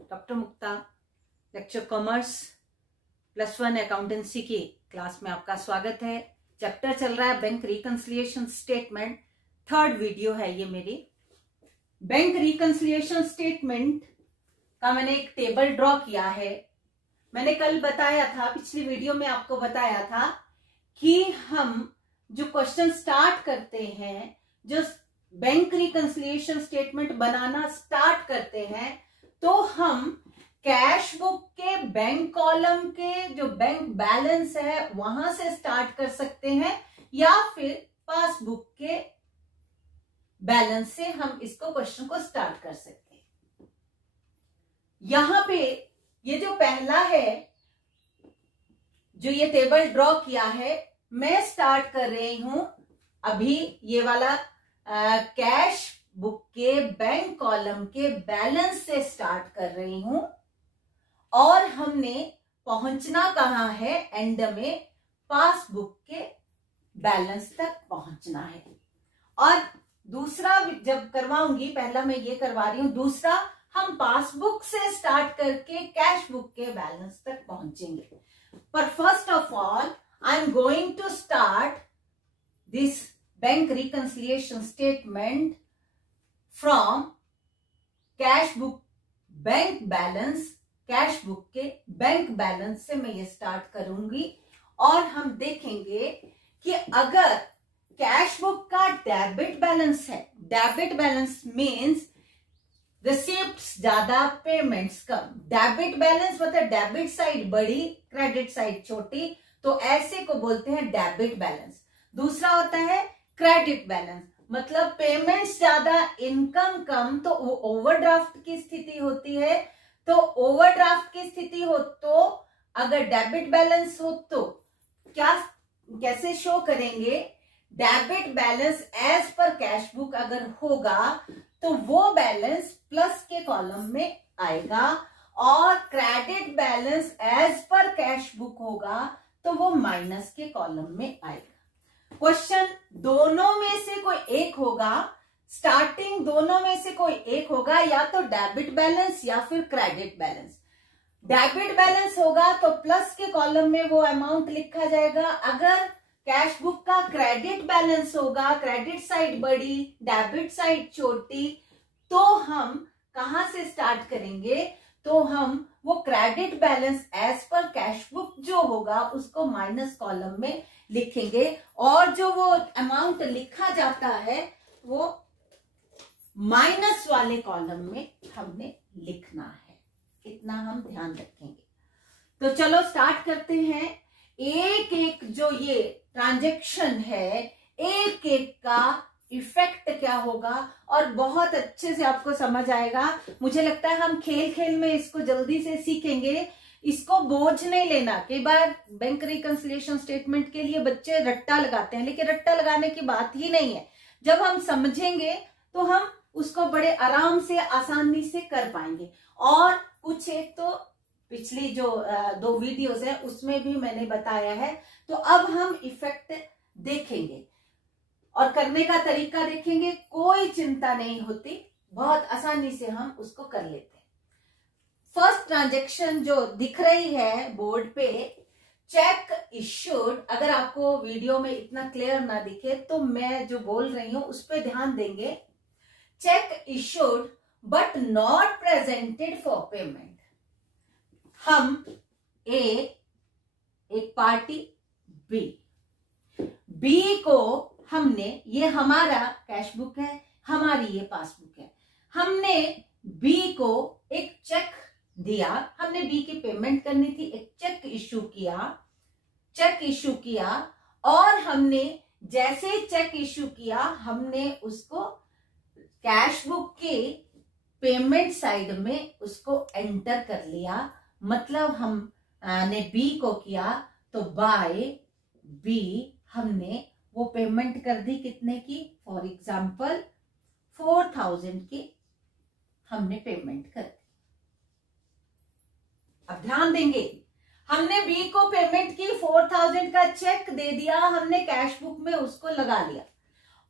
Doctor मुक्ता, lecture commerce +1 accountancy की class में आपका स्वागत है। चैप्टर चल रहा है bank reconciliation statement. Third video है ये मेरी। बैंक रिकंसिलिएशन स्टेटमेंट का मैंने एक टेबल ड्रॉ किया है। मैंने कल बताया था, पिछली वीडियो में आपको बताया था कि हम जो क्वेश्चन स्टार्ट करते हैं, जो बैंक रिकंसिलिएशन स्टेटमेंट बनाना स्टार्ट करते हैं, तो हम कैश बुक के बैंक कॉलम के जो बैंक बैलेंस है वहां से स्टार्ट कर सकते हैं, या फिर पासबुक के बैलेंस से हम इसको क्वेश्चन को स्टार्ट कर सकते हैं। यहां पे ये जो पहला है, जो ये टेबल ड्रॉ किया है, मैं स्टार्ट कर रही हूं अभी ये वाला कैश बुक के बैंक कॉलम के बैलेंस से स्टार्ट कर रही हूं, और हमने पहुंचना कहां है, एंड में पासबुक के बैलेंस तक पहुंचना है। और दूसरा जब करवाऊंगी, पहला मैं ये करवा रही हूं, दूसरा हम पासबुक से स्टार्ट करके कैश बुक के बैलेंस तक पहुंचेंगे। पर first of all I am going to start this bank reconciliation statement from cash book bank balance. Cash book के बैंक बैलेंस से मैं ये स्टार्ट करूंगी, और हम देखेंगे कि अगर कैश बुक का डेबिट बैलेंस है, डेबिट बैलेंस मीन्स रिसिप्ट्स ज्यादा, पेमेंट्स कम। डेबिट बैलेंस मतलब डेबिट साइड बड़ी, क्रेडिट साइड छोटी, तो ऐसे को बोलते हैं डेबिट बैलेंस। दूसरा होता है क्रेडिट बैलेंस, मतलब पेमेंट्स ज्यादा, इनकम कम, तो वो ओवरड्राफ्ट की स्थिति होती है। तो ओवरड्राफ्ट की स्थिति हो तो अगर डेबिट बैलेंस हो तो क्या, कैसे शो करेंगे? Debit balance as per cash book अगर होगा तो वो बैलेंस प्लस के कॉलम में आएगा, और credit balance as per cash book होगा तो वो माइनस के कॉलम में आएगा। क्वेश्चन दोनों में से कोई एक होगा, स्टार्टिंग दोनों में से कोई एक होगा, या तो डेबिट बैलेंस या फिर क्रेडिट बैलेंस। डेबिट बैलेंस होगा तो प्लस के कॉलम में वो अमाउंट लिखा जाएगा। अगर कैश बुक का क्रेडिट बैलेंस होगा, क्रेडिट साइड बड़ी, डेबिट साइड छोटी, तो हम कहां से स्टार्ट करेंगे? तो हम वो credit balance as per cash book जो होगा उसको माइनस कॉलम में लिखेंगे, और जो वो अमाउंट लिखा जाता है वो माइनस वाले कॉलम में हमने लिखना है। इतना हम ध्यान रखेंगे। तो चलो स्टार्ट करते हैं। एक एक जो ये ट्रांजैक्शन है, एक एक का इफेक्ट क्या होगा, और बहुत अच्छे से आपको समझ आएगा। मुझे लगता है हम खेल खेल में इसको जल्दी से सीखेंगे। इसको बोझ नहीं लेना। कई बार बैंक रिकंसिलिएशन स्टेटमेंट के लिए बच्चे रट्टा लगाते हैं, लेकिन रट्टा लगाने की बात ही नहीं है। जब हम समझेंगे तो हम उसको बड़े आराम से, आसानी से कर पाएंगे। और कुछ एक तो पिछली जो 2 वीडियोस है उसमें भी मैंने बताया है। तो अब हम इफेक्ट देखेंगे और करने का तरीका देखेंगे। कोई चिंता नहीं होती, बहुत आसानी से हम उसको कर लेते हैं। फर्स्ट ट्रांजैक्शन जो दिख रही है बोर्ड पे, चेक इश्यूड। अगर आपको वीडियो में इतना क्लियर ना दिखे तो मैं जो बोल रही हूं उस पर ध्यान देंगे। Check issued but not presented for payment. हम एक पार्टी बी को हमने, ये हमारा कैश बुक है, हमारी ये पासबुक है, हमने बी को एक चेक दिया, हमने बी की पेमेंट करनी थी, एक चेक इश्यू किया, और हमने जैसे चेक इश्यू किया हमने उसको कैश बुक के पेमेंट साइड में उसको एंटर कर लिया। मतलब हमने बी को किया तो बाय बी हमने वो पेमेंट कर दी। कितने की? फॉर एग्जाम्पल 4000 की हमने पेमेंट कर दी। अब ध्यान देंगे, हमने बी को पेमेंट की, 4000 का चेक दे दिया, हमने कैश बुक में उसको लगा लिया,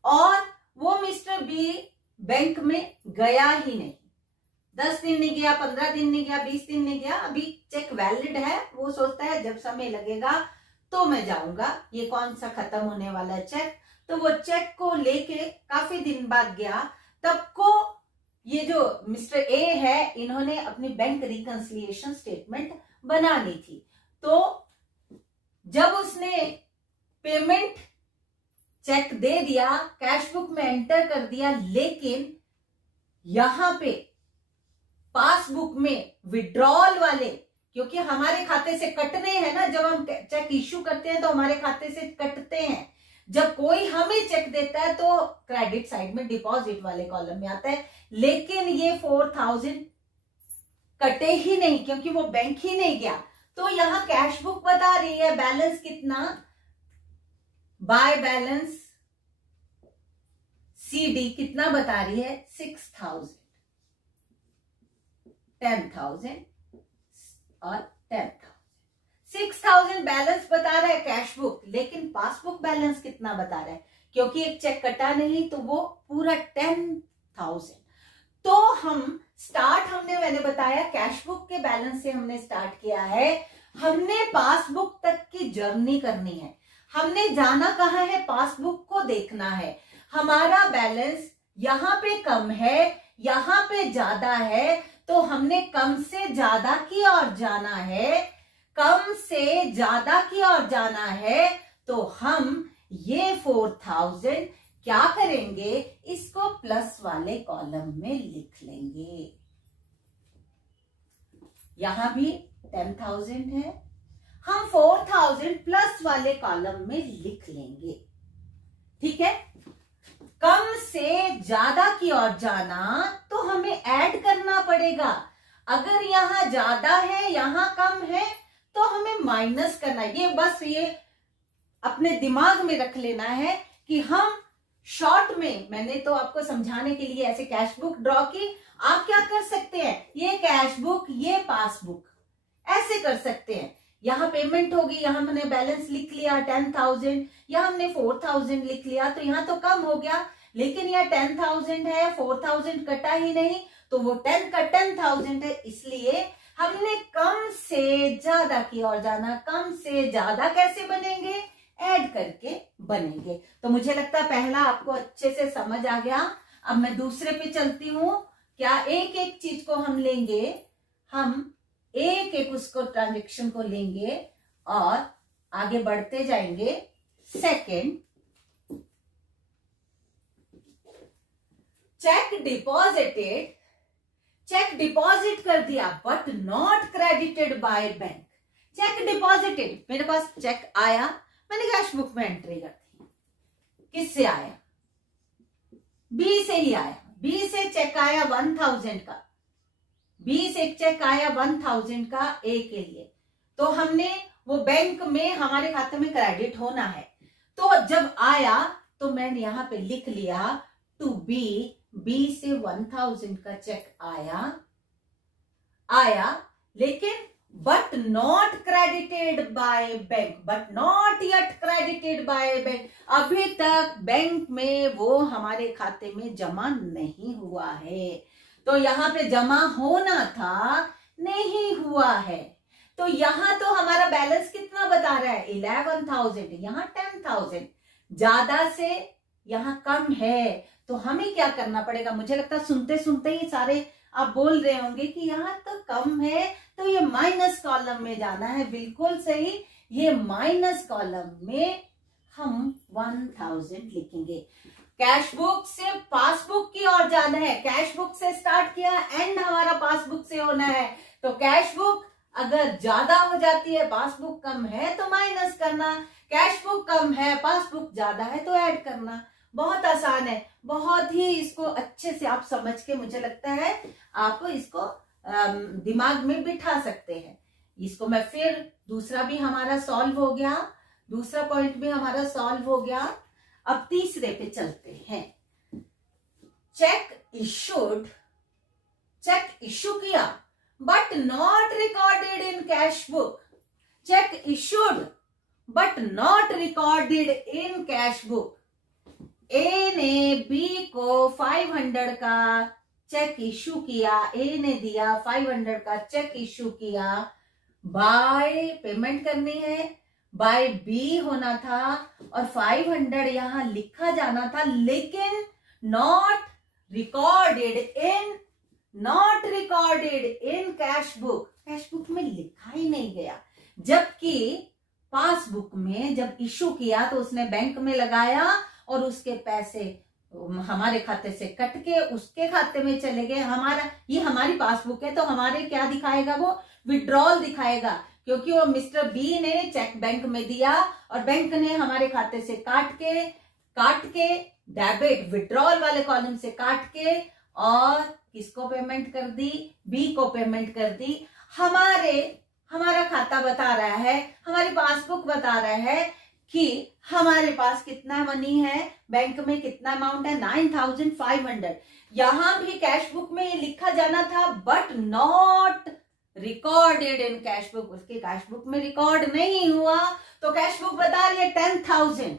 और वो मिस्टर बी बैंक में गया ही नहीं। 10 दिन नहीं गया, 15 दिन नहीं गया, 20 दिन नहीं गया, अभी चेक वैलिड है, वो सोचता है जब समय लगेगा तो मैं जाऊंगा, ये कौन सा खत्म होने वाला है चेक। तो वो चेक को लेके काफी दिन बाद गया, तब को ये जो मिस्टर ए है, इन्होंने अपनी बैंक रिकंसिलिएशन स्टेटमेंट बनानी थी। तो जब उसने पेमेंट चेक दे दिया, कैश बुक में एंटर कर दिया, लेकिन यहां पे पासबुक में विड्रॉल वाले, क्योंकि हमारे खाते से कटने हैं ना, जब हम चेक इश्यू करते हैं तो हमारे खाते से कटते हैं, जब कोई हमें चेक देता है तो क्रेडिट साइड में डिपॉजिट वाले कॉलम में आता है, लेकिन ये 4000 कटे ही नहीं क्योंकि वो बैंक ही नहीं गया। तो यहां कैश बुक बता रही है बैलेंस कितना, बाय बैलेंस सीडी कितना बता रही है, 6000, 10,000 और 10,000। 6,000 बैलेंस बता रहा है कैश बुक, लेकिन पासबुक बैलेंस कितना बता रहा है, क्योंकि एक चेक कटा नहीं तो वो पूरा 10,000। तो मैंने बताया कैश बुक के बैलेंस से हमने स्टार्ट किया है, हमने पासबुक तक की जर्नी करनी है, हमने जाना कहाँ है, पासबुक को देखना है। हमारा बैलेंस यहाँ पे कम है, यहाँ पे ज्यादा है, तो हमने कम से ज्यादा की ओर जाना है, कम से ज्यादा की ओर जाना है। तो हम ये 4000 क्या करेंगे, इसको प्लस वाले कॉलम में लिख लेंगे। यहां भी 10,000 है, हम 4000 प्लस वाले कॉलम में लिख लेंगे। ठीक है, कम से ज्यादा की ओर जाना तो हमें ऐड करना पड़ेगा। अगर यहां ज्यादा है यहां कम है तो हमें माइनस करना है। ये बस ये अपने दिमाग में रख लेना है कि हम शॉर्ट में, मैंने तो आपको समझाने के लिए ऐसे कैश बुक ड्रॉ की, आप क्या कर सकते हैं, ये कैश बुक ये पासबुक ऐसे कर सकते हैं। यहां पेमेंट होगी, यहां हमने बैलेंस लिख लिया 10,000, यहां हमने 4,000 लिख लिया, तो यहां तो कम हो गया, लेकिन यह 10,000 है, 4,000 कटा ही नहीं, तो वो 10 का 10,000 है, इसलिए हमने कम से ज्यादा की ओर जाना। कम से ज्यादा कैसे बनेंगे, ऐड करके बनेंगे। तो मुझे लगता है पहला आपको अच्छे से समझ आ गया। अब मैं दूसरे पे चलती हूं। क्या एक एक चीज को हम लेंगे, हम एक एक उसको ट्रांजेक्शन को लेंगे और आगे बढ़ते जाएंगे। Second, cheque deposited, cheque deposit कर दिया but not credited by bank. Cheque deposited, मेरे पास चेक आया, मैंने कैश बुक में एंट्री कर दी। किससे आया, बी से ही आया। बी से चेक आया 1000 का, बी से चेक आया 1000 का ए के लिए, तो हमने वो बैंक में हमारे खाते में क्रेडिट होना है। तो जब आया तो मैंने यहां पे लिख लिया टू बी, बी से 1000 का चेक आया लेकिन but not credited by bank, but not yet credited by bank, अभी तक बैंक में वो हमारे खाते में जमा नहीं हुआ है। तो यहाँ पे जमा होना था, नहीं हुआ है। तो यहाँ तो हमारा बैलेंस कितना बता रहा है, 11,000, यहाँ 10,000, ज्यादा से यहाँ कम है। तो हमें क्या करना पड़ेगा, मुझे लगता है सुनते सुनते ही सारे आप बोल रहे होंगे कि यहाँ तो कम है, तो ये माइनस कॉलम में जाना है। बिल्कुल सही, ये माइनस कॉलम में हम 1000 लिखेंगे। कैश बुक से पासबुक की ओर जाना है, कैश बुक से स्टार्ट किया, एंड हमारा पासबुक से होना है। तो कैश बुक अगर ज्यादा हो जाती है, पासबुक कम है तो माइनस करना, कैश बुक कम है पासबुक ज्यादा है तो ऐड करना। बहुत आसान है, बहुत ही इसको अच्छे से आप समझ के मुझे लगता है आप इसको दिमाग में बिठा सकते हैं। इसको मैं फिर, दूसरा भी हमारा सॉल्व हो गया, दूसरा पॉइंट भी हमारा सॉल्व हो गया। अब तीसरे पे चलते हैं। चेक इशूड, चेक इशू किया but not recorded in cash book, cheque issued but not recorded in cash book. A ने बी को 500 का चेक इशू किया, ए ने दिया 500 का चेक इशू किया, बाय पेमेंट करनी है, बाय बी होना था और 500 यहां लिखा जाना था, लेकिन not recorded in cash book में लिखा ही नहीं गया। जबकि पासबुक में जब इशू किया तो उसने बैंक में लगाया और उसके पैसे हमारे खाते से कट के उसके खाते में चले गए। ये हमारी पासबुक है तो हमारे क्या दिखाएगा, वो विड्रॉल दिखाएगा, क्योंकि वो मिस्टर बी ने चेक बैंक में दिया और बैंक ने हमारे खाते से काट के डेबिट विड्रॉल वाले कॉलम से काट के और किसको पेमेंट कर दी, बी को पेमेंट कर दी। हमारा खाता बता रहा है, हमारी पासबुक बता रहा है कि हमारे पास कितना मनी है, बैंक में कितना अमाउंट है, 9500। यहां भी कैश बुक में ये लिखा जाना था, but not recorded in cash book. उसके कैश बुक में रिकॉर्ड नहीं हुआ तो कैश बुक बता रही है 10,000,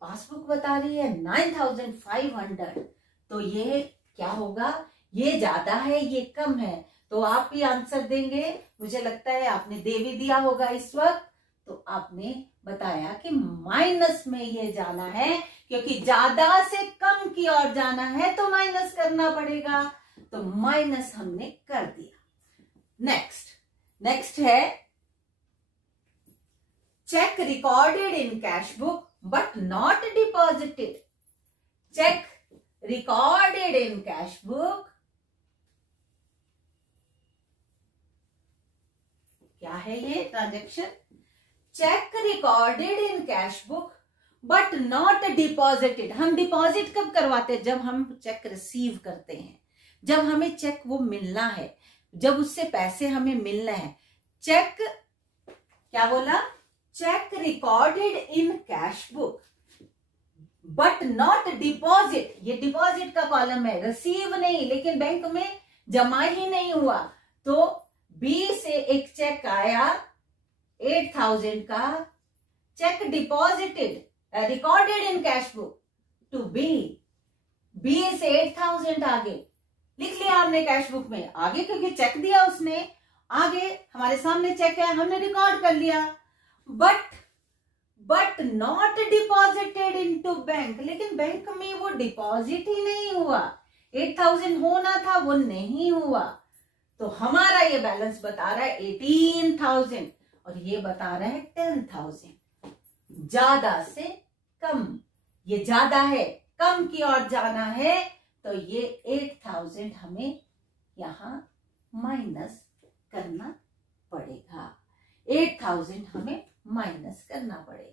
पासबुक बता रही है 9,500। तो ये क्या होगा, ये ज्यादा है ये कम है। तो आप भी आंसर देंगे, मुझे लगता है आपने दे भी दिया होगा इस वक्त। तो आपने बताया कि माइनस में ये जाना है, क्योंकि ज्यादा से कम की ओर जाना है तो माइनस करना पड़ेगा। तो माइनस हमने कर दिया। नेक्स्ट है cheque recorded in cash book but not deposited. Cheque recorded in cash book, क्या है ये transaction, cheque recorded in cash book but not deposited. हम डिपॉजिट कब करवाते हैं, जब हम चेक रिसीव करते हैं, जब हमें चेक वो मिलना है, जब उससे पैसे हमें मिलना है। चेक क्या बोला, cheque recorded in cash book but not deposit. ये डिपॉजिट का कॉलम है, रिसीव नहीं, लेकिन बैंक में जमा ही नहीं हुआ। तो बी से एक चेक आया 8,000 का, cheque deposited recorded in cash book to be से 8,000 आगे लिख लिया हमने कैश बुक में, आगे क्योंकि चेक दिया उसने, आगे हमारे सामने चेक है, हमने रिकॉर्ड कर लिया। But not deposited into bank, लेकिन बैंक में वो डिपॉजिट ही नहीं हुआ। 8,000 होना था वो नहीं हुआ। तो हमारा ये बैलेंस बता रहा है 18,000 और ये बता रहा है 10,000। ज्यादा से कम, ये ज्यादा है, कम की ओर जाना है, तो ये 8,000 हमें यहां माइनस करना पड़ेगा। 8,000 हमें माइनस करना पड़ेगा।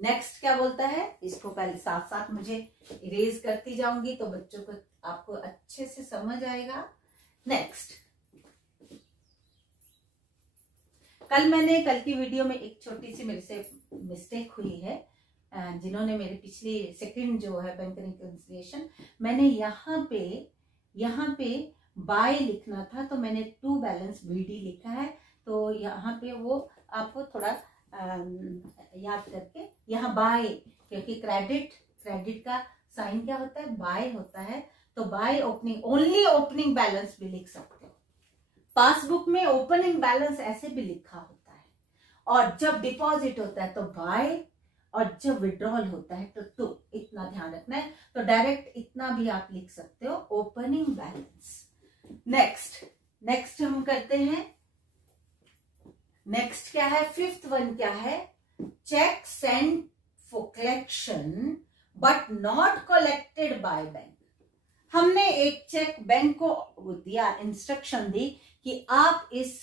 नेक्स्ट क्या बोलता है, इसको पहले साथ साथ मुझे इरेज करती जाऊंगी तो बच्चों को आपको अच्छे से समझ आएगा। नेक्स्ट, कल की वीडियो में एक छोटी सी मेरे से मिस्टेक हुई है। जिन्होंने मेरे पिछली सेकंड जो है बैंक रिकंसिलिएशन, मैंने यहाँ पे बाय लिखना था तो मैंने टू बैलेंस बीडी लिखा है। तो यहाँ पे वो आपको थोड़ा याद करके, यहाँ बाय, क्योंकि क्रेडिट का साइन क्या होता है, बाय होता है। तो by opening, only opening balance भी लिख सकते हो। पासबुक में ओपनिंग बैलेंस ऐसे भी लिखा होता है, और जब डिपॉजिट होता है तो बाय, और जब विड्रॉल होता है तो इतना ध्यान रखना है। तो डायरेक्ट इतना भी आप लिख सकते हो, ओपनिंग बैलेंस। नेक्स्ट हम करते हैं। नेक्स्ट क्या है, फिफ्थ वन क्या है, cheque send for collection but not collected by bank. हमने एक चेक बैंक को दिया, इंस्ट्रक्शन दी कि आप इस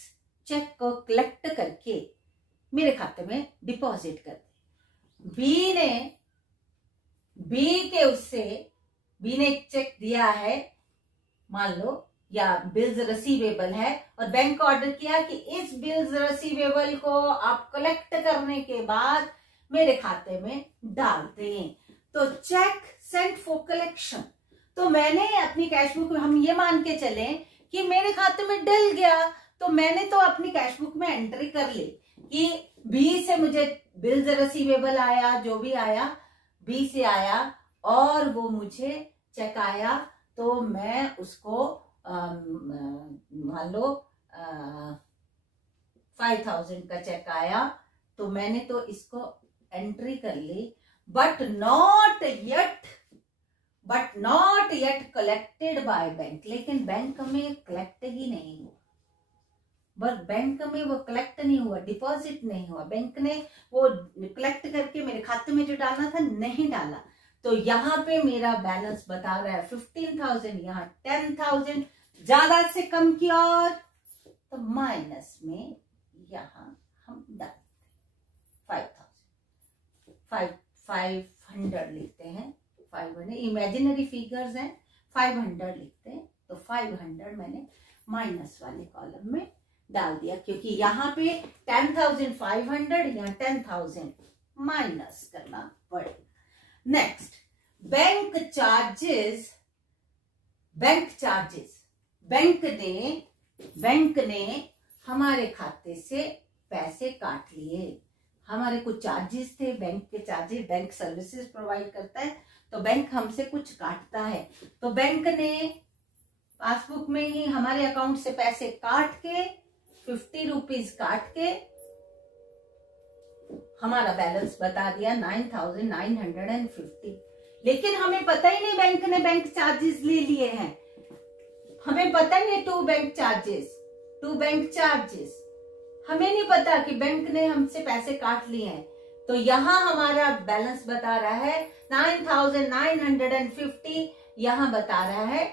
चेक को कलेक्ट करके मेरे खाते में डिपॉजिट कर दें। बी ने एक चेक दिया है, मान लो, या बिल्स रिसीवेबल है, और बैंक को ऑर्डर किया कि इस बिल्स रिसीवेबल को आप कलेक्ट करने के बाद मेरे खाते में डाल दें। तो चेक सेंट फॉर कलेक्शन, तो मैंने अपनी कैश बुक में, हम ये मान के चले कि मेरे खाते में डल गया, तो मैंने तो अपनी कैश बुक में एंट्री कर ली कि बी से मुझे बिल्स रिसीवेबल आया, जो भी आया बी से आया, और वो मुझे चेक आया तो मैं उसको मान लो 5000 का चेक आया, तो मैंने तो इसको एंट्री कर ली, but not yet collected by bank. लेकिन बैंक में कलेक्ट ही नहीं हुआ, बस बैंक में वो कलेक्ट नहीं हुआ, डिपॉजिट नहीं हुआ, बैंक ने वो कलेक्ट करके मेरे खाते में जो डालना था नहीं डाला। तो यहाँ पे मेरा बैलेंस बता रहा है 15,000, यहाँ 10,000, ज्यादा से कम की और तो माइनस में यहाँ हम डालते 500 लिखते हैं, 500 इमेजिनरी फिगर्स हैं, 500 लिखते हैं, तो 500 मैंने माइनस वाले कॉलम में डाल दिया, क्योंकि यहाँ पे 10,500, यहाँ 10,000 माइनस करना पड़ेगा। Next, bank charges. बैंक ने हमारे खाते से पैसे काट लिए, हमारे कुछ चार्जेस थे, बैंक के चार्जेस, बैंक सर्विसेज प्रोवाइड करता है, तो बैंक हमसे कुछ काटता है, तो बैंक ने पासबुक में ही हमारे अकाउंट से पैसे काट के 50 रुपीज काट के हमारा बैलेंस बता दिया 9,950। लेकिन हमें पता ही नहीं बैंक ने बैंक चार्जेस ले लिए हैं, हमें पता ही नहीं टू बैंक चार्जेस, हमें नहीं पता कि बैंक ने हमसे पैसे काट लिए हैं। तो यहाँ हमारा बैलेंस बता रहा है 9,950, यहाँ बता रहा है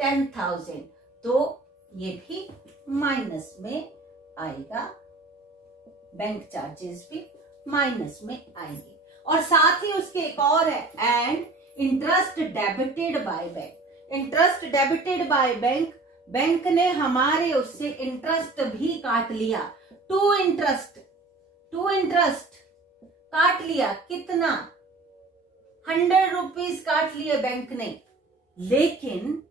10,000, तो ये भी माइनस में आएगा, बैंक चार्जेस भी माइनस में आएंगे। और साथ ही उसके एक और है, and interest debited by bank. Interest debited by bank, bank ने हमारे उससे इंटरेस्ट भी काट लिया, टू इंटरेस्ट काट लिया। कितना? 100 रुपीज काट लिए बैंक ने, लेकिन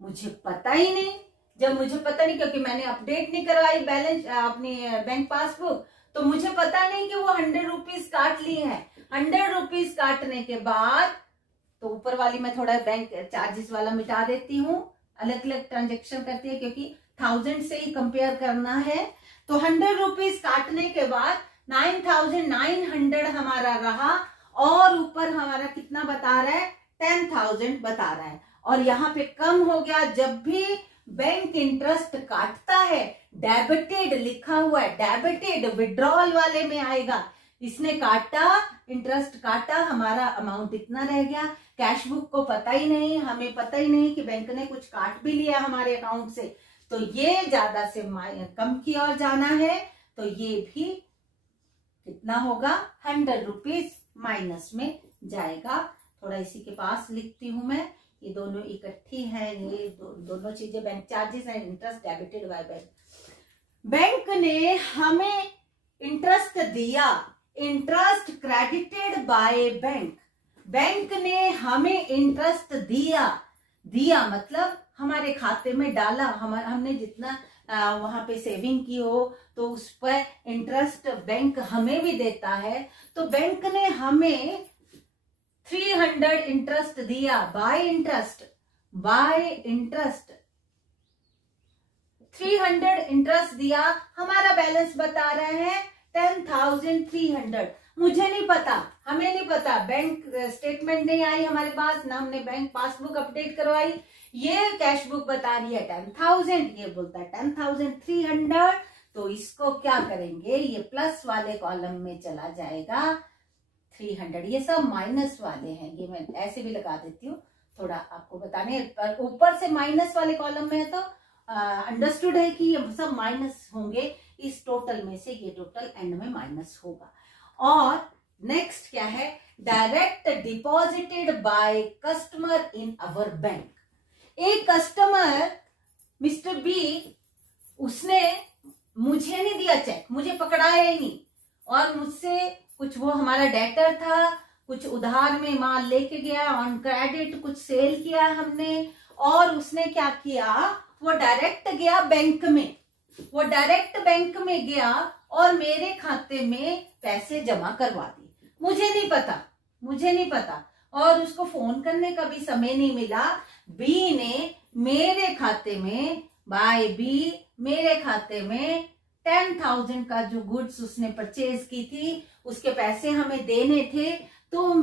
मुझे पता ही नहीं। जब मुझे पता नहीं, क्योंकि मैंने अपडेट नहीं करवाई बैलेंस अपनी बैंक पासबुक, तो मुझे पता नहीं कि वो 100 रुपीज काट लिए हैं। 100 रुपीज काटने के बाद तो ऊपर वाली मैं थोड़ा बैंक चार्जेस वाला मिटा देती हूँ, अलग अलग ट्रांजेक्शन करती है, क्योंकि 1000 से ही कंपेयर करना है। तो 100 रुपीज काटने के बाद 9,900 हमारा रहा, और ऊपर हमारा कितना बता रहा है? 10,000 बता रहा है। और यहाँ पे कम हो गया। जब भी बैंक इंटरेस्ट काटता है, डेबिटेड लिखा हुआ है, डेबिटेड विड्रॉल वाले में आएगा। इसने काटा, इंटरेस्ट काटा, हमारा अमाउंट इतना रह गया। कैश बुक को पता ही नहीं, हमें पता ही नहीं कि बैंक ने कुछ काट भी लिया हमारे अकाउंट से, तो ये ज्यादा से कम की ओर जाना है, तो ये भी कितना होगा? 100 रुपीज माइनस में जाएगा। थोड़ा इसी के पास लिखती हूं मैं, ये दोनों इकट्ठी है, ये दोनों चीजें bank charges and interest debited by bank. Bank ने हमें इंटरेस्ट दिया, interest credited by bank. Bank ने हमें इंटरेस्ट दिया मतलब हमारे खाते में डाला, हमने जितना वहां पे सेविंग की हो तो उस पर इंटरेस्ट बैंक हमें भी देता है। तो बैंक ने हमें 300 इंटरेस्ट दिया, बाय इंटरेस्ट 300 इंटरेस्ट दिया। हमारा बैलेंस बता रहा है 10,300। मुझे नहीं पता, हमें नहीं पता, बैंक स्टेटमेंट नहीं आई हमारे पास, ना हमने बैंक पासबुक अपडेट करवाई। ये कैश बुक बता रही है 10,000, ये बोलता है 10,300। तो इसको क्या करेंगे? ये प्लस वाले कॉलम में चला जाएगा 300। ये सब माइनस वाले हैं, ये मैं ऐसे भी लगा देती हूँ थोड़ा आपको बताने। पर ऊपर से माइनस वाले कॉलम में है तो अंडरस्टूड है कि ये सब माइनस होंगे इस टोटल में से, ये टोटल एंड में माइनस होगा। और नेक्स्ट क्या है? Direct deposited by customer in our bank. एक कस्टमर मिस्टर बी, उसने मुझे नहीं दिया चेक, मुझे पकड़ाया ही नहीं, और मुझसे कुछ, वो हमारा डेटर था, कुछ उधार में माल लेके गया, ऑन क्रेडिट कुछ सेल किया हमने, और उसने क्या किया? वो डायरेक्ट गया बैंक में, वो डायरेक्ट बैंक में गया और मेरे खाते में पैसे जमा करवा दिए। मुझे नहीं पता, और उसको फोन करने का भी समय नहीं मिला। बी ने मेरे खाते में, बाय बी मेरे खाते में 10,000 का जो गुड्स उसने परचेज की थी, उसके पैसे हमें देने थे, तो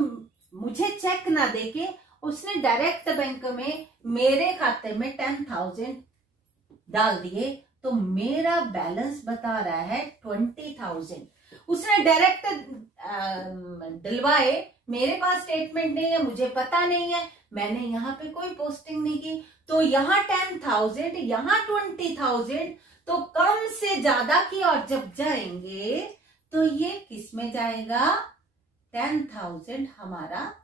मुझे चेक ना देके उसने डायरेक्ट बैंक में मेरे खाते में 10,000 डाल दिए, तो मेरा बैलेंस बता रहा है 20,000। उसने डायरेक्ट दिलवाए, मेरे पास स्टेटमेंट नहीं है, मुझे पता नहीं है, मैंने यहाँ पे कोई पोस्टिंग नहीं की, तो यहाँ 10,000, यहाँ 20,000, तो कम से ज्यादा की और जब जाएंगे तो ये किस में जाएगा? 10,000 हमारा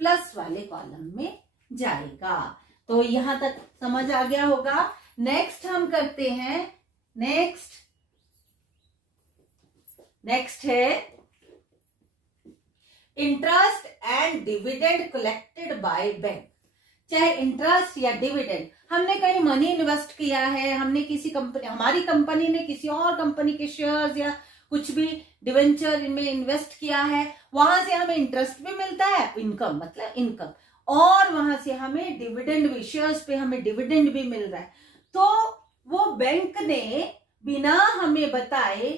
प्लस वाले कॉलम में जाएगा। तो यहां तक समझ आ गया होगा। नेक्स्ट हम करते हैं, नेक्स्ट है interest and dividend collected by bank. चाहे इंटरेस्ट या डिविडेंड, हमने कहीं मनी इन्वेस्ट किया है, हमने किसी कंपनी, हमारी कंपनी ने किसी और कंपनी के शेयर्स या कुछ भी डिवेंचर में इन्वेस्ट किया है, वहां से हमें इंटरेस्ट भी मिलता है, इनकम मतलब इनकम, और वहां से हमें डिविडेंड भी, शेयर्स पे हमें डिविडेंड भी मिल रहा है। तो वो बैंक ने बिना हमें बताए,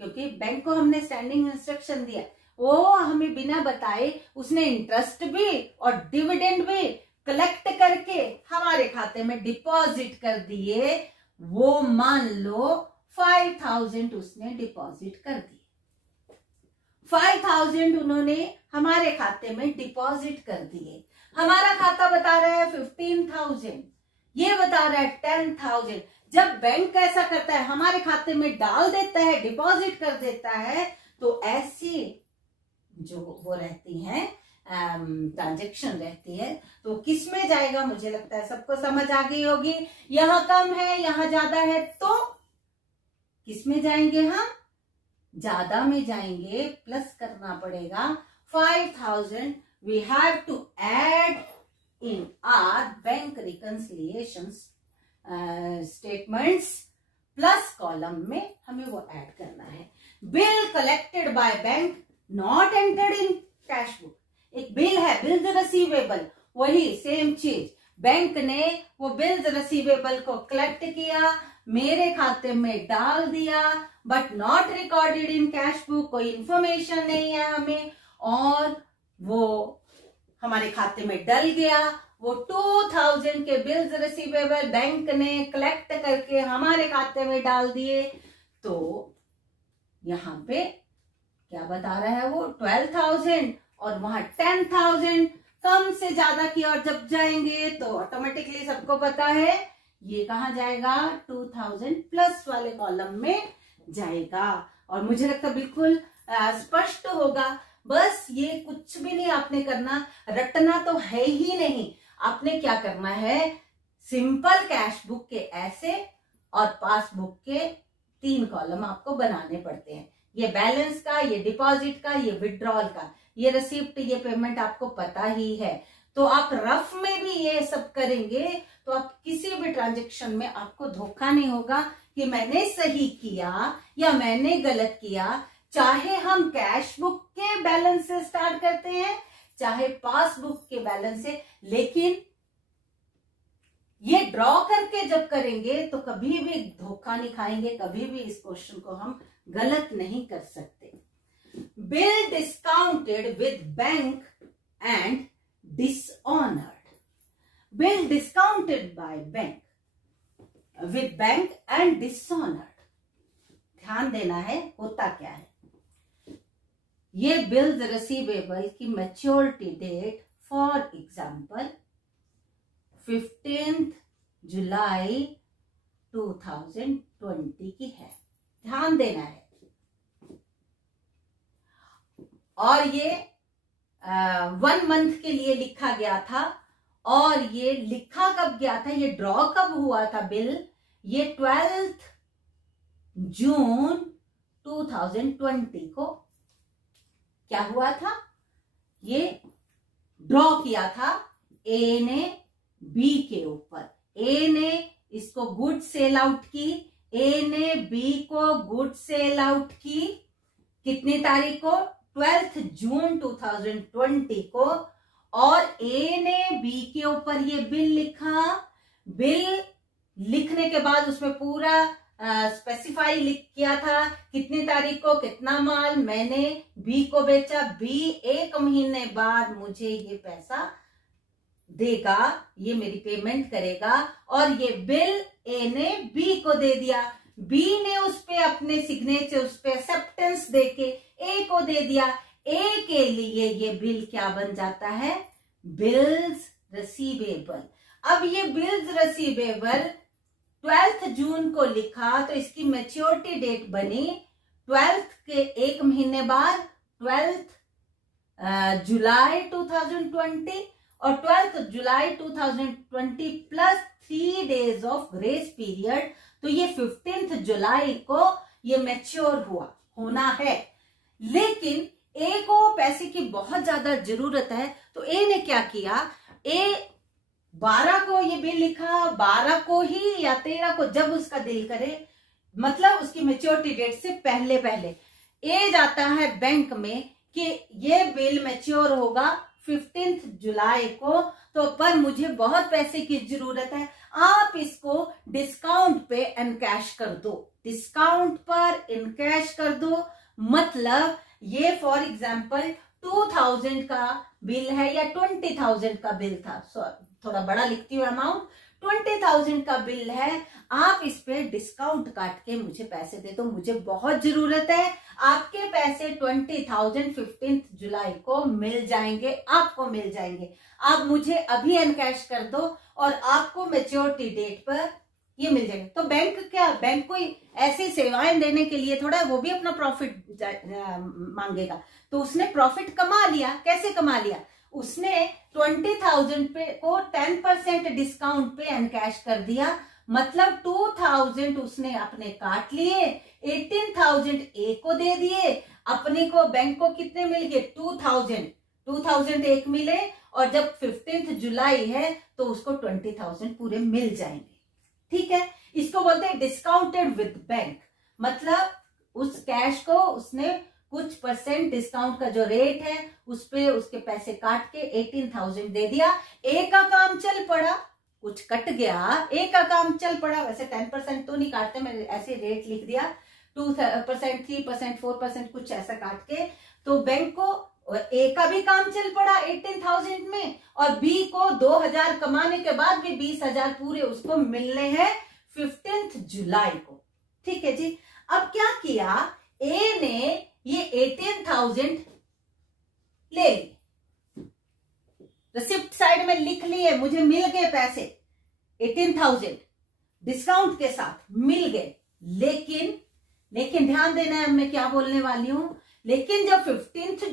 क्योंकि बैंक को हमने स्टैंडिंग इंस्ट्रक्शन दिया, वो हमें बिना बताए उसने इंटरेस्ट भी और डिविडेंड भी कलेक्ट करके हमारे खाते में डिपॉजिट कर दिए। वो मान लो 5,000 उसने डिपॉजिट कर दिए, 5,000 उन्होंने हमारे खाते में डिपॉजिट कर दिए। हमारा खाता बता रहा है 15,000, ये बता रहा है 10,000। जब बैंक ऐसा करता है, हमारे खाते में डाल देता है, डिपॉजिट कर देता है, तो ऐसी जो वो रहती हैं ट्रांजेक्शन रहती है, तो किस में जाएगा? मुझे लगता है सबको समझ आ गई होगी। यहां कम है, यहां ज्यादा है, तो किस में जाएंगे? हम ज्यादा में जाएंगे, प्लस करना पड़ेगा। 5,000 we have to add in our bank reconciliation statements, plus column में हमें वो ऐड करना है। Bill collected by bank not entered in cash book. एक बिल है, बिल्स रिसीवेबल, वही सेम चीज, बैंक ने वो बिल्स रिसीवेबल को कलेक्ट किया, मेरे खाते में डाल दिया, but not recorded in cash book, कोई इंफॉर्मेशन नहीं है हमें, और वो हमारे खाते में डल गया। वो 2,000 के बिल्स रिसीवेबल बैंक ने कलेक्ट करके हमारे खाते में डाल दिए, तो यहां पे क्या बता रहा है वो? 12,000, और वहां 10,000। कम से ज्यादा की और जब जाएंगे तो ऑटोमेटिकली सबको पता है ये कहां जाएगा? 2,000 प्लस वाले कॉलम में जाएगा। और मुझे लगता है बिल्कुल स्पष्ट होगा। बस ये कुछ भी नहीं आपने करना, रटना तो है ही नहीं। आपने क्या करना है? सिंपल कैश बुक के ऐसे और पासबुक के 3 कॉलम आपको बनाने पड़ते हैं। ये बैलेंस का, ये डिपॉजिट का, ये विड्रॉल का, ये रिसिप्ट, ये पेमेंट आपको पता ही है। तो आप रफ में भी ये सब करेंगे तो आप किसी भी ट्रांजेक्शन में आपको धोखा नहीं होगा कि मैंने सही किया या मैंने गलत किया। चाहे हम कैश बुक के बैलेंस से स्टार्ट करते हैं, चाहे पासबुक के बैलेंस से, लेकिन ये ड्रॉ करके जब करेंगे तो कभी भी धोखा नहीं खाएंगे, कभी भी इस क्वेश्चन को हम गलत नहीं कर सकते। Bill discounted with bank and dishonoured. Bill discounted by bank with bank and dishonoured. ध्यान देना है होता क्या है। ये बिल्स रिसीवेबल की मैच्योरिटी डेट फॉर एग्जाम्पल 15 जुलाई 2020 की है, ध्यान देना है। और ये 1 मंथ के लिए लिखा गया था, और ये लिखा कब गया था, ये ड्रॉ कब हुआ था बिल? ये 12 जून 2020 को क्या हुआ था? ये ड्रॉ किया था ए ने बी के ऊपर। ए ने इसको गुड सेल आउट की, ए ने बी को गुड सेल आउट की कितनी तारीख को? 12 जून 2020 को। और ए ने बी के ऊपर ये बिल लिखा। बिल लिखने के बाद उसमें पूरा स्पेसिफाई लिख किया था कितनी तारीख को कितना माल मैंने बी को बेचा। बी 1 महीने बाद मुझे ये पैसा देगा, ये मेरी पेमेंट करेगा, और ये बिल ए ने बी को दे दिया। बी ने उस पे अपने सिग्नेचर, उस पे एक्सेप्टेंस देके ए को दे दिया। ए के लिए ये बिल क्या बन जाता है? Bills receivable. अब ये बिल्स रिसीवेबल 12 जून को लिखा तो इसकी मैच्योरिटी डेट बनी 12 के 1 महीने बाद 12 जुलाई 2020, और 12 जुलाई 2020 plus 3 days of grace period, तो ये 15 जुलाई को ये मैच्योर होना है। लेकिन ए को पैसे की बहुत ज्यादा जरूरत है, तो ए ने क्या किया? ए 12 को ये बिल लिखा, 12 को ही या 13 को, जब उसका दिल करे, मतलब उसकी मैच्योरिटी डेट से पहले पहले ए जाता है बैंक में कि ये बिल मैच्योर होगा 15 जुलाई को, तो पर मुझे बहुत पैसे की जरूरत है, आप इसको डिस्काउंट पे एनकैश कर दो। डिस्काउंट पर इनकैश कर दो, मतलब ये फॉर एग्जाम्पल 2000 का बिल है या 20,000 का बिल था, थोड़ा बड़ा लिखती हूँ अमाउंट, 20,000 का बिल है, आप इस पे डिस्काउंट काट के मुझे पैसे दे दो, मुझे बहुत जरूरत है। आपके पैसे 20,000 15 जुलाई को मिल जाएंगे, आपको मिल जाएंगे, आप मुझे अभी एनकैश कर दो और आपको मैच्योरिटी डेट पर ये मिल जाएंगे। तो बैंक क्या, बैंक कोई ऐसी सेवाएं देने के लिए थोड़ा, वो भी अपना प्रॉफिट मांगेगा, तो उसने प्रॉफिट कमा लिया। कैसे कमा लिया? उसने 20,000 पे को 10% डिस्काउंट पे एनकैश कर दिया, मतलब 2,000 उसने अपने काट लिए, 18,000 ए को दे दिए, अपने को बैंक को कितने मिल गए? 2,000 एक मिले, और जब 15 जुलाई है तो उसको 20,000 पूरे मिल जाएंगे। ठीक है, इसको बोलते हैं डिस्काउंटेड विद बैंक, मतलब उस कैश को उसने कुछ % डिस्काउंट का जो रेट है उस पे उसके पैसे काट के 18,000 दे दिया। ए का काम चल पड़ा, कुछ कट गया, ए का काम चल पड़ा। वैसे 10% तो नहीं काटते, मैंने ऐसे रेट लिख दिया, 2%, 3%, 4% कुछ ऐसा काट के, तो बैंक को ए का भी काम चल पड़ा 18,000 में, और बी को 2,000 कमाने के बाद भी 20,000 पूरे उसको मिलने हैं 15 जुलाई को। ठीक है जी। अब क्या किया? ए ने ये 18,000 ले ली, रिसिप्ट साइड में लिख लिए, मुझे मिल गए पैसे 18,000 डिस्काउंट के साथ मिल गए। लेकिन ध्यान देना है, मैं क्या बोलने वाली हूं। लेकिन जब 15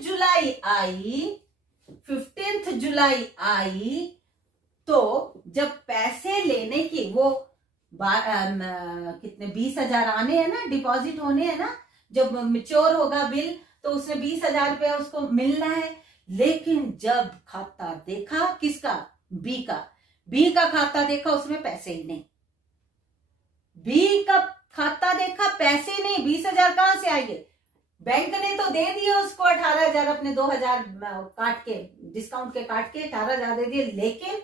जुलाई आई तो जब पैसे लेने की वो कितने 20,000 आने हैं ना, डिपॉजिट होने हैं ना, जब मैच्योर होगा बिल तो उसने 20,000 रुपया उसको मिलना है। लेकिन जब खाता देखा, किसका? बी का खाता देखा, उसमें पैसे ही नहीं। बी का खाता देखा, पैसे नहीं, 20,000 कहां से आएंगे? बैंक ने तो दे दिए उसको 18,000, अपने 2,000 काट के, डिस्काउंट के काट के 18,000 दे दिए, लेकिन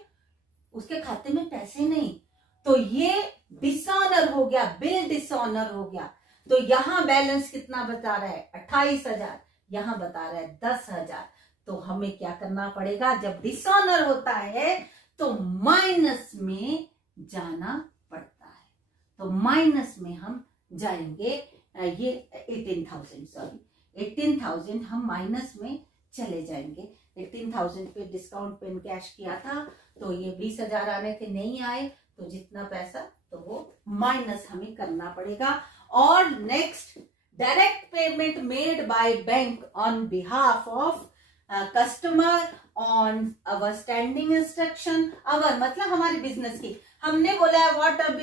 उसके खाते में पैसे नहीं। तो ये डिसऑनर हो गया, बिल डिसऑनर हो गया। तो यहां बैलेंस कितना बता रहा है? 28,000, यहां बता रहा है 10,000। तो हमें क्या करना पड़ेगा? जब डिसऑनर होता है तो माइनस में जाना पड़ता है, तो माइनस में हम जाएंगे। ये 18,000 हम माइनस में चले जाएंगे। 18,000 पे डिस्काउंट पे कैश किया था, तो ये 20,000 आने थे, नहीं आए, तो जितना पैसा तो वो माइनस हमें करना पड़ेगा। और next, direct payment made by bank on behalf of customer on our standing instruction. Our मतलब हमारे बिजनेस की, हमने बोला water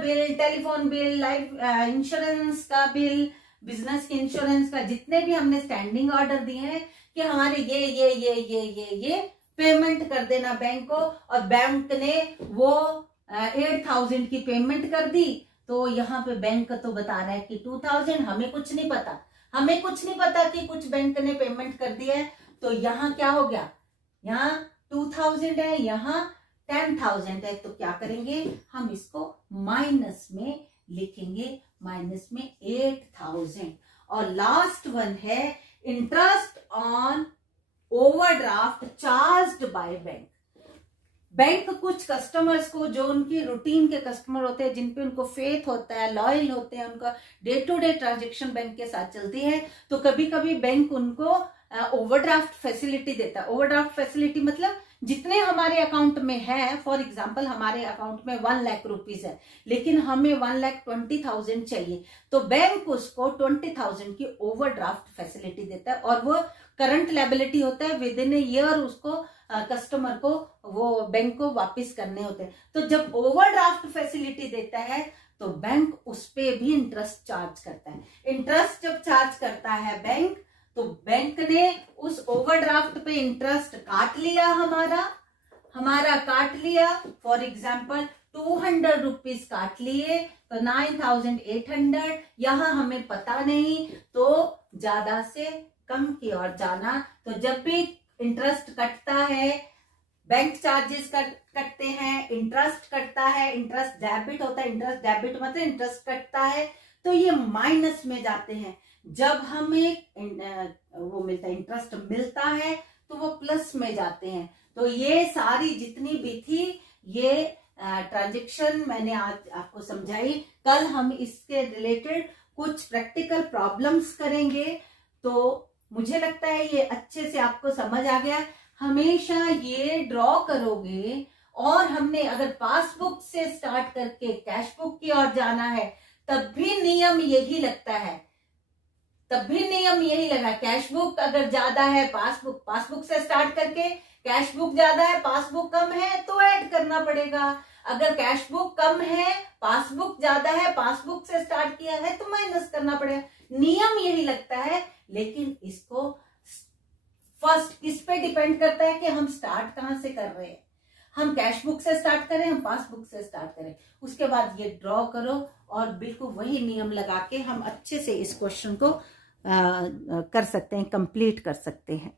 bill, telephone bill, life insurance का बिल, बिजनेस के इंश्योरेंस का, जितने भी हमने स्टैंडिंग ऑर्डर दिए हैं कि हमारे ये पेमेंट कर देना बैंक को, और बैंक ने वो 8,000 की पेमेंट कर दी। तो यहाँ पे बैंक तो बता रहा है कि 2,000, हमें कुछ नहीं पता कि कुछ बैंक ने पेमेंट कर दिया है। तो यहाँ क्या हो गया, यहाँ 2000 है, यहाँ 10,000 है, तो क्या करेंगे हम इसको माइनस में लिखेंगे, माइनस में 8,000। और लास्ट वन है interest on overdraft charged by bank. Bank कुछ कस्टमर्स को, जो उनकी रूटीन के कस्टमर होते हैं, जिन पे उनको फेथ होता है, लॉयल होते हैं, उनका day to day transaction bank के साथ चलती है, तो कभी कभी बैंक उनको ओवरड्राफ्ट फैसिलिटी देता है। ओवरड्राफ्ट फैसिलिटी मतलब जितने हमारे अकाउंट में है, फॉर एग्जांपल हमारे अकाउंट में 1 लाख रुपीज है, लेकिन हमें 1,20,000 चाहिए, तो बैंक उसको 20,000 की ओवरड्राफ्ट फैसिलिटी देता है, और वो करंट लायबिलिटी होता है, विद इन ए ईयर उसको कस्टमर को, वो बैंक को वापस करने होते हैं। तो जब ओवरड्राफ्ट फैसिलिटी देता है तो बैंक उस पे भी इंटरेस्ट चार्ज करता है। इंटरेस्ट जब चार्ज करता है बैंक, तो बैंक ने उस ओवरड्राफ्ट पे इंटरेस्ट काट लिया, हमारा काट लिया, फॉर एग्जाम्पल 200 रुपीज काट लिए, तो 9,800, यहां हमें पता नहीं, तो ज्यादा से कम की ओर जाना। तो जब भी इंटरेस्ट कटता है, बैंक चार्जेस कटते हैं, इंटरेस्ट कटता है, इंटरेस्ट डेबिट होता है, इंटरेस्ट डेबिट मतलब इंटरेस्ट कटता है, तो ये माइनस में जाते हैं। जब हमें वो मिलता है, इंटरेस्ट मिलता है, तो वो प्लस में जाते हैं। तो ये सारी जितनी भी थी ये ट्रांजैक्शन मैंने आज आपको समझाई। कल हम इसके रिलेटेड कुछ प्रैक्टिकल प्रॉब्लम्स करेंगे, तो मुझे लगता है ये अच्छे से आपको समझ आ गया। हमेशा ये ड्रॉ करोगे, और हमने अगर पासबुक से स्टार्ट करके कैश बुक की ओर जाना है, तब भी नियम यही लगता है, कैश बुक अगर ज्यादा है, पासबुक से स्टार्ट करके कैश बुक ज्यादा है, पासबुक कम है, तो ऐड करना पड़ेगा। अगर कैश बुक कम है, पासबुक ज्यादा है, पासबुक से स्टार्ट किया है, तो माइनस करना पड़ेगा। नियम यही लगता है, लेकिन इसको फर्स्ट किस पे डिपेंड करता है कि हम स्टार्ट कहां से कर रहे हैं। हम कैश बुक से स्टार्ट करें, हम पासबुक से स्टार्ट करें, उसके बाद ये ड्रॉ करो, और बिल्कुल वही नियम लगा के हम अच्छे से इस क्वेश्चन को कर सकते हैं, कंप्लीट कर सकते हैं।